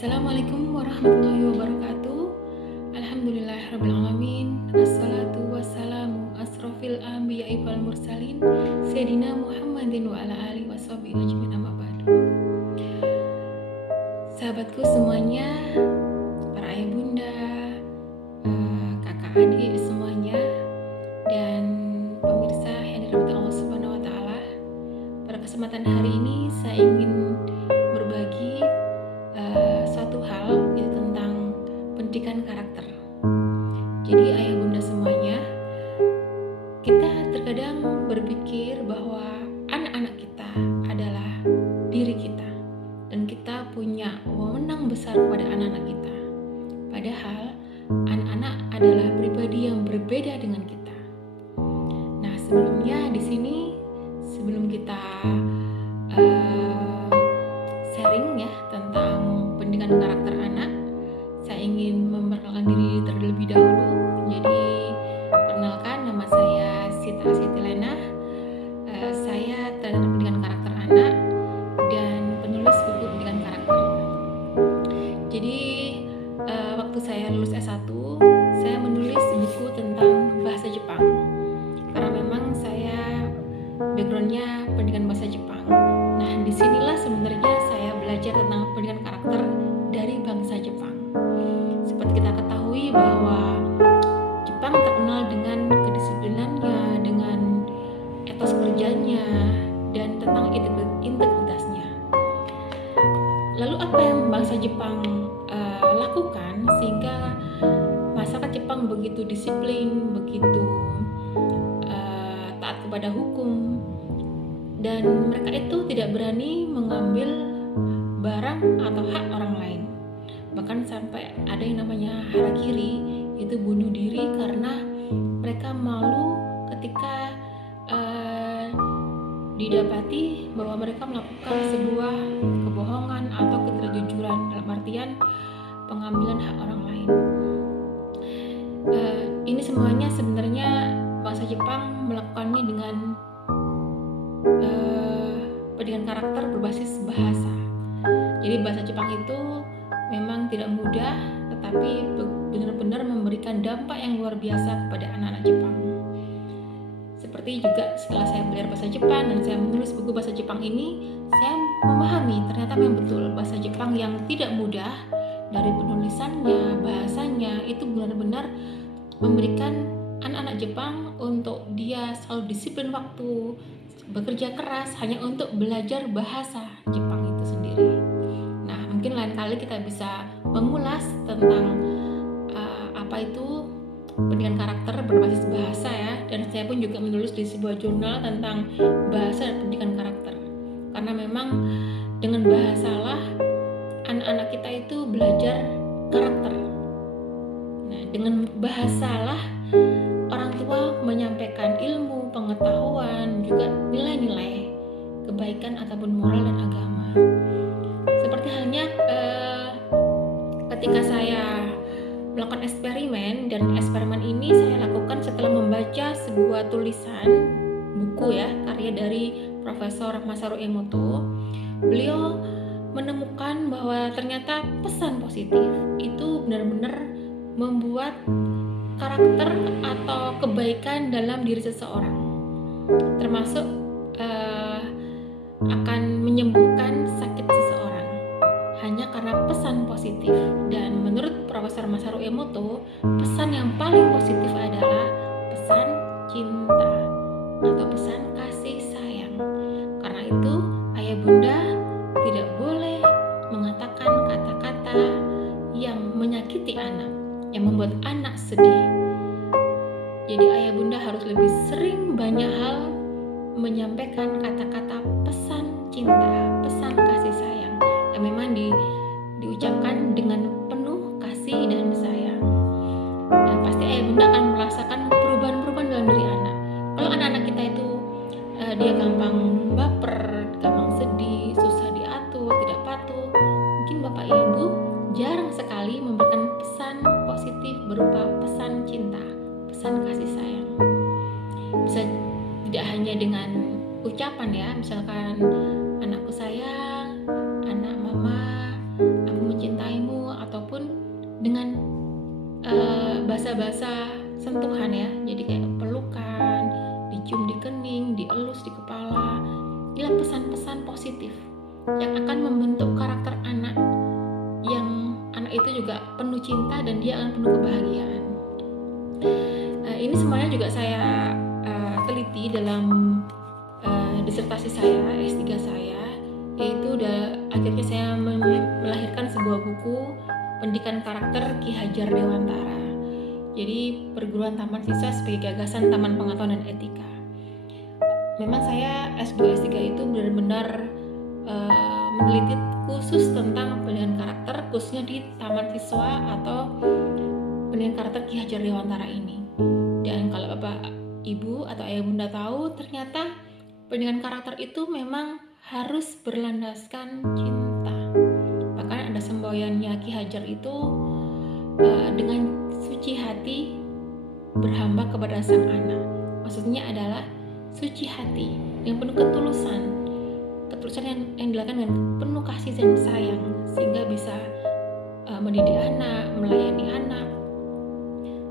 Assalamualaikum warahmatullahi wabarakatuh. Alhamdulillahirrabbilalamin. Assalatu wassalamu asrofil anbiya'i wal mursalin Sayyidina Muhammadin wa ala alihi washabihi ajmain, amma ba'du. Sahabatku semuanya, para ayah bunda, kakak adik semuanya, dan pemirsa yang dirahmati Allah Subhanahu wa taala. Pada kesempatan hari ini saya ingin berbagi suatu hal, yaitu tentang pendidikan karakter. Jadi ayah bunda semuanya, kita terkadang berpikir bahwa anak-anak kita adalah diri kita dan kita punya wewenang besar pada anak-anak kita. Padahal anak-anak adalah pribadi yang berbeda dengan kita. Nah, sebelumnya di sini sebelum kita sharing ya tentang pendidikan karakter anak, saya ingin memperkenalkan diri terlebih dahulu. Jadi perkenalkan, nama saya Sita Siti Lena. Saya trainer pendidikan karakter anak dan penulis buku pendidikan karakter. Jadi waktu saya lulus S1, saya menulis buku tentang bahasa Jepang karena memang saya backgroundnya pendidikan bahasa Jepang. Nah, disinilah sebenarnya saya belajar tentang pendidikan karakter dari bangsa Jepang. Seperti kita ketahui bahwa Jepang terkenal dengan kedisiplinannya, dengan etos kerjanya, dan tentang integritasnya. Lalu apa yang bangsa Jepang lakukan sehingga masyarakat Jepang begitu disiplin, begitu taat kepada hukum, dan mereka itu tidak berani mengambil barang atau hak orang lain. Bahkan sampai ada yang namanya harakiri, itu bunuh diri karena mereka malu ketika didapati bahwa mereka melakukan sebuah kebohongan atau ketidakjujuran, dalam artian pengambilan hak orang lain. Ini semuanya sebenarnya bangsa Jepang melakukannya dengan pendidikan karakter berbasis bahasa. Jadi bahasa Jepang itu memang tidak mudah, tetapi benar-benar memberikan dampak yang luar biasa kepada anak-anak Jepang. Seperti juga setelah saya belajar bahasa Jepang dan saya menulis buku bahasa Jepang ini, saya memahami ternyata memang betul bahasa Jepang yang tidak mudah, dari penulisannya, bahasanya itu benar-benar memberikan anak-anak Jepang untuk dia selalu disiplin waktu, bekerja keras hanya untuk belajar bahasa Jepang itu sendiri. Nah, mungkin lain kali kita bisa mengulas tentang apa itu pendidikan karakter berbasis bahasa ya. Dan saya pun juga menulis di sebuah jurnal tentang bahasa dan pendidikan karakter. Karena memang dengan bahasalah anak-anak kita itu belajar karakter. Nah, dengan bahasalah orang tua menyampaikan ilmu, pengetahuan, juga nilai-nilai kebaikan ataupun moral dan agama. Seperti halnya ketika saya melakukan eksperimen, dan eksperimen ini saya lakukan setelah membaca sebuah tulisan buku ya, karya dari Profesor Masaru Emoto. Beliau menemukan bahwa ternyata pesan positif itu benar-benar membuat karakter atau kebaikan dalam diri seseorang, termasuk akan menyembuhkan sakit seseorang hanya karena pesan positif. Dan menurut Profesor Masaru Emoto, pesan yang paling positif adalah pesan cinta atau pesan kasih sayang. Karena itu ayah bunda tidak boleh mengatakan kata-kata yang menyakiti anak, yang membuat anak sedih. Jadi ayah bunda harus lebih sering banyak hal menyampaikan kata-kata pesan cinta, pesan kasih sayang yang memang diucapkan dengan penuh kasih dan sayang. Dan pasti ayah bunda akan merasakan perubahan-perubahan dalam diri anak. Kalau anak-anak kita itu dia gampang baper, gampang sedih, susah diatur, tidak patuh, mungkin bapak ibu jarang sekali memberikan pesan positif berupa pesan cinta, pesan kasih sayang. Bisa tidak hanya dengan ucapan ya, misalkan anakku sayang, anak mama, aku mencintai dengan bahasa-bahasa sentuhan ya, jadi kayak pelukan, dicium di kening, dielus di kepala. Inilah pesan-pesan positif yang akan membentuk karakter anak, yang anak itu juga penuh cinta dan dia akan penuh kebahagiaan. Ini semuanya juga saya teliti dalam disertasi saya, S3 saya, yaitu akhirnya saya melahirkan sebuah buku Pendidikan Karakter Ki Hajar Dewantara. Jadi perguruan taman siswa sebagai gagasan taman pengetahuan dan etika. Memang saya S2 S3 itu benar-benar meneliti khusus tentang pendidikan karakter, khususnya di taman siswa atau pendidikan karakter Ki Hajar Dewantara ini. Dan kalau Bapak Ibu atau Ayah Bunda tahu, ternyata pendidikan karakter itu memang harus berlandaskan cinta. Bahkan ada semboyannya Ki Hajar itu, dengan suci hati berhamba kepada sang anak. Maksudnya adalah suci hati yang penuh ketulusan yang dilakukan dengan penuh kasih dan sayang, sehingga bisa mendidik anak, melayani anak,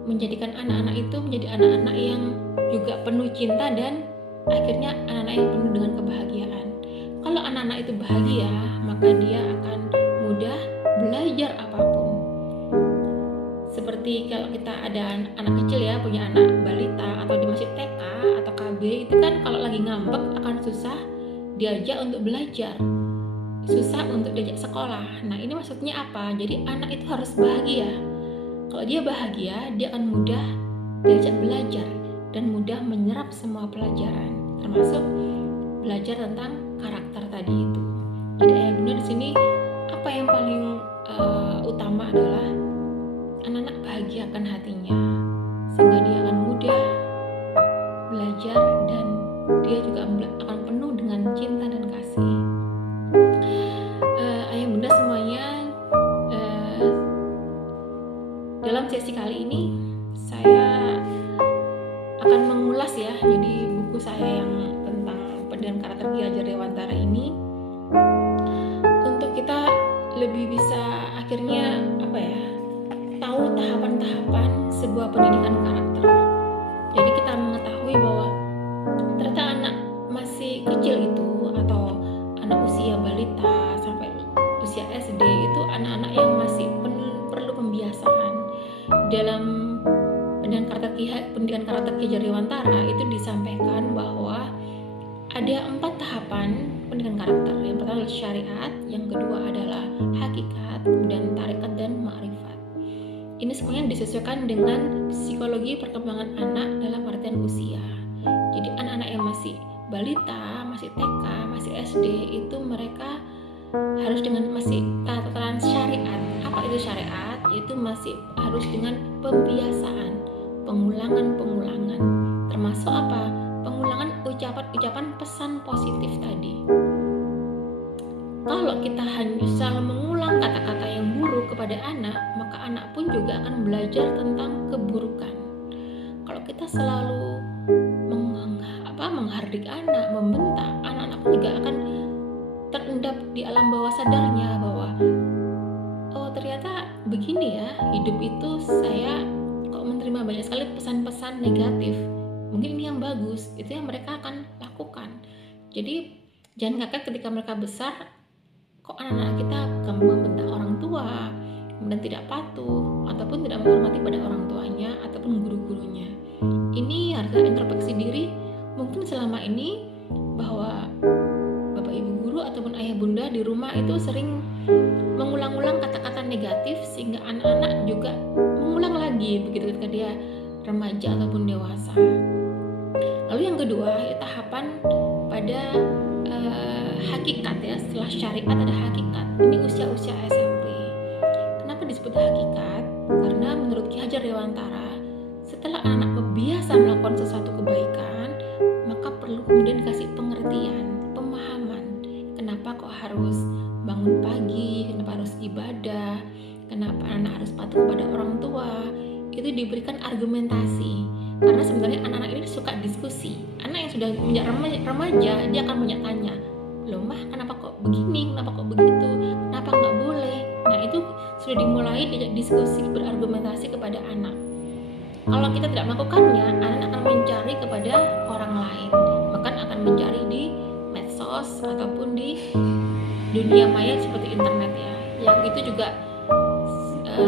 menjadikan anak-anak itu menjadi anak-anak yang juga penuh cinta dan akhirnya anak-anak yang penuh dengan kebahagiaan. Kalau anak-anak itu bahagia, maka dia akan mudah belajar apapun. Seperti kalau kita ada anak kecil ya, punya anak balita atau dia masih TK atau KB, itu kan kalau lagi ngambek akan susah diajak untuk belajar, susah untuk diajak sekolah. Nah, ini maksudnya apa? Jadi anak itu harus bahagia. Kalau dia bahagia, dia akan mudah diajak belajar dan mudah menyerap semua pelajaran, termasuk belajar tentang karakter tadi itu. Jadi Ayah Bunda di sini apa yang paling utama adalah anak-anak bahagiakan hatinya, sehingga dia akan mudah belajar dan dia juga akan penuh dengan cinta dan kasih. Ayah Bunda semuanya, dalam sesi kali ini saya akan mengulas ya, jadi buku saya yang tentang pendidikan karakter Ki Hajar Dewantara ini, untuk kita lebih bisa akhirnya tahu tahapan-tahapan sebuah pendidikan karakter. Jadi kita mengetahui bahwa ternyata anak masih kecil itu atau anak usia balita sampai usia SD itu anak-anak yang masih perlu pembiasaan. Dalam pendidikan karakter Ki Hajar Dewantara itu disampaikan bahwa ada 4 tahapan pendidikan karakter. Yang pertama adalah syariat, yang kedua adalah hakikat, kemudian tarekat dan ma'rifat. Ini semuanya disesuaikan dengan psikologi perkembangan anak dalam artian usia. Jadi anak-anak yang masih balita, masih TK, masih SD itu mereka harus dengan masih tataran syariat. Apa itu syariat? Yaitu masih harus dengan pembiasaan, pengulangan, termasuk apa? Pengulangan ucapan pesan positif tadi. Kalau kita hanya selalu mengulang kata-kata yang buruk kepada anak, maka anak pun juga akan belajar tentang keburukan. Kalau kita selalu menghardik anak, membentak, anak-anak pun juga akan terendap di alam bawah sadarnya bahwa oh ternyata begini ya, hidup itu saya kok menerima banyak sekali pesan-pesan negatif. Mungkin ini yang bagus, itu yang mereka akan lakukan. Jadi jangan kaget ketika mereka besar, kok anak-anak kita gampang membentak orang tua, kemudian tidak patuh, ataupun tidak menghormati pada orang tuanya, ataupun guru-gurunya. Ini harus introspeksi diri, mungkin selama ini bahwa Bapak Ibu guru ataupun Ayah Bunda di rumah itu sering mengulang-ulang kata-kata negatif, sehingga anak-anak juga mengulang lagi begitu ketika dia remaja ataupun dewasa. Lalu yang kedua, tahapan pada hakikat ya, setelah syariat ada hakikat. Ini usia-usia SMP. Kenapa disebut hakikat? Karena menurut Ki Hajar Dewantara, setelah anak biasa melakukan sesuatu kebaikan, maka perlu kemudian dikasih pengertian, pemahaman. Kenapa kok harus bangun pagi, kenapa harus ibadah, kenapa anak harus patuh kepada orang tua. Itu diberikan argumentasi. Karena sebenarnya anak-anak ini suka diskusi. Anak yang sudah menjadi remaja, dia akan banyak tanya, loh mah kenapa kok begini, kenapa kok begitu, kenapa nggak boleh. Nah itu sudah dimulai diskusi berargumentasi kepada anak. Kalau kita tidak melakukannya, anak akan mencari kepada orang lain, bahkan akan mencari di medsos ataupun di dunia maya seperti internet ya, yang itu juga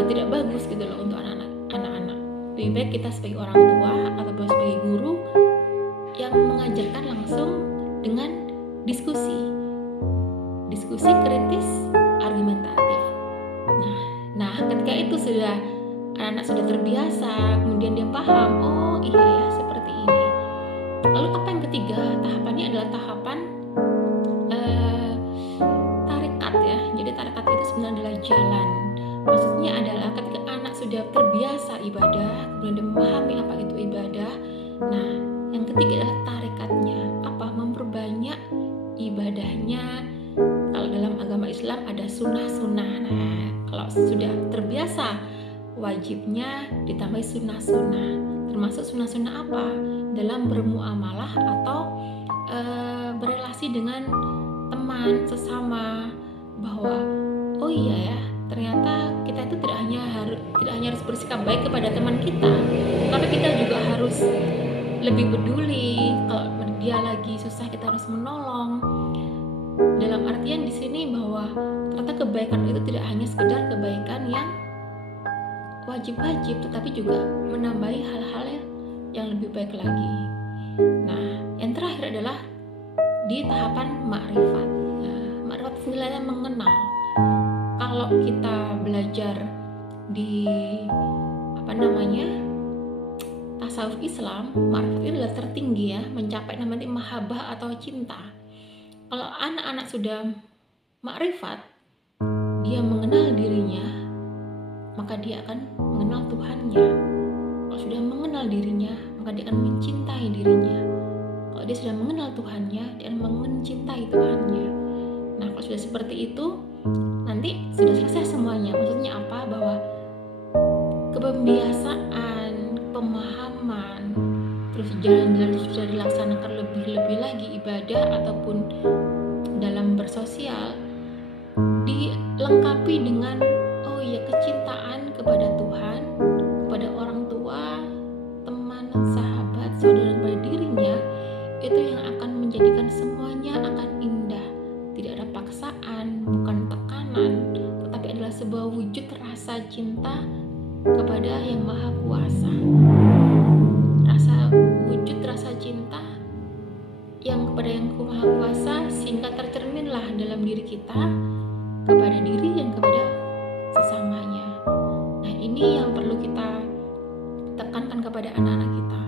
tidak bagus gitu loh untuk anak-anak. Lebih baik kita sebagai orang tua ataupun sebagai guru yang mengajarkan langsung dengan diskusi kritis argumentatif. Nah ketika itu sudah anak-anak sudah terbiasa, kemudian dia paham, oh iya ya seperti ini. Lalu apa yang ketiga? Tahapannya adalah tahapan tarekat ya. Jadi tarekat itu sebenarnya adalah jalan. Maksudnya adalah ketika anak sudah terbiasa ibadah, kemudian dia memahami apa itu ibadah. Nah, yang ketiga adalah tarekatnya. Apa? Memperbanyak ibadahnya. Kalau dalam agama Islam ada sunnah-sunnah. Nah, kalau sudah terbiasa wajibnya ditambahi sunnah-sunnah. Termasuk sunnah-sunnah apa? Dalam bermuamalah atau berelasi dengan teman sesama, bahwa oh iya ya, ternyata kita itu tidak hanya harus bersikap baik kepada teman kita, tapi kita juga harus lebih peduli. Kalau dia lagi susah, kita harus menolong. Dalam artian di sini bahwa ternyata kebaikan itu tidak hanya sekedar kebaikan yang wajib-wajib, tetapi juga menambahi hal-hal yang lebih baik lagi. Nah, yang terakhir adalah di tahapan ma'rifat. Nah, ma'rifat nilainya mengenal. Kalau kita belajar di tasawuf Islam, ma'rifat itu adalah tertinggi ya, mencapai namanya mahabbah atau cinta. Kalau anak-anak sudah ma'rifat, dia mengenal dirinya, maka dia akan mengenal Tuhannya. Kalau sudah mengenal dirinya, maka dia akan mencintai dirinya. Kalau dia sudah mengenal Tuhannya, dia akan mencintai Tuhannya. Nah, kalau sudah seperti itu, nanti sudah selesai semuanya. Maksudnya apa? Bahwa pembiasaan, pemahaman, terus jalan-jalan sudah dilaksanakan lebih-lebih lagi ibadah ataupun dalam bersosial, dilengkapi dengan oh iya, kecintaan kepada Tuhan, kepada orang tua, teman, sahabat, saudara, kepada dirinya, itu yang akan menjadikan semuanya akan indah. Tidak ada paksaan, bukan tekanan, tetapi adalah sebuah wujud rasa cinta kepada Yang Maha Kuasa. Wujud rasa cinta yang kepada Yang Maha Kuasa, sehingga tercerminlah dalam diri kita kepada diri dan kepada sesamanya. Nah, ini yang perlu kita tekankan kepada anak-anak kita.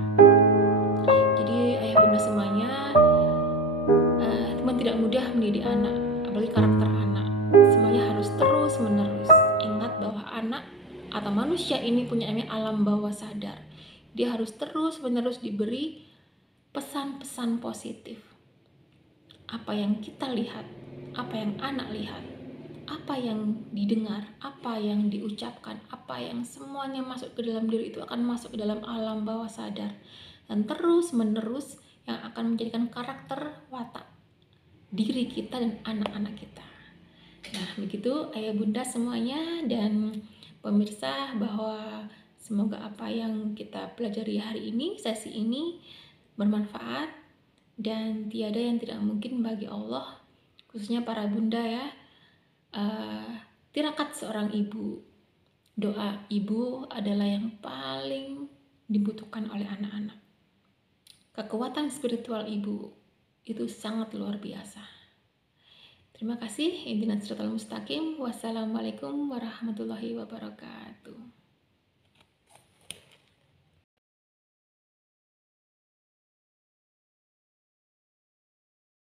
Jadi ayah bunda semuanya, memang tidak mudah mendidik anak, apalagi karakter anak. Semuanya harus terus menerus ingat bahwa anak atau manusia ini punya alam bawah sadar. Dia harus terus menerus diberi pesan-pesan positif. Apa yang kita lihat, apa yang anak lihat, apa yang didengar, apa yang diucapkan, apa yang semuanya masuk ke dalam diri itu akan masuk ke dalam alam bawah sadar, dan terus menerus yang akan menjadikan karakter watak diri kita dan anak-anak kita. Nah, begitu ayah bunda semuanya dan pemirsa, bahwa semoga apa yang kita pelajari hari ini, sesi ini, bermanfaat dan tiada yang tidak mungkin bagi Allah, khususnya para bunda ya. Tirakat seorang ibu, doa ibu adalah yang paling dibutuhkan oleh anak-anak. Kekuatan spiritual ibu itu sangat luar biasa. Terima kasih. Ihdinas siratal mustaqim. Wassalamualaikum warahmatullahi wabarakatuh.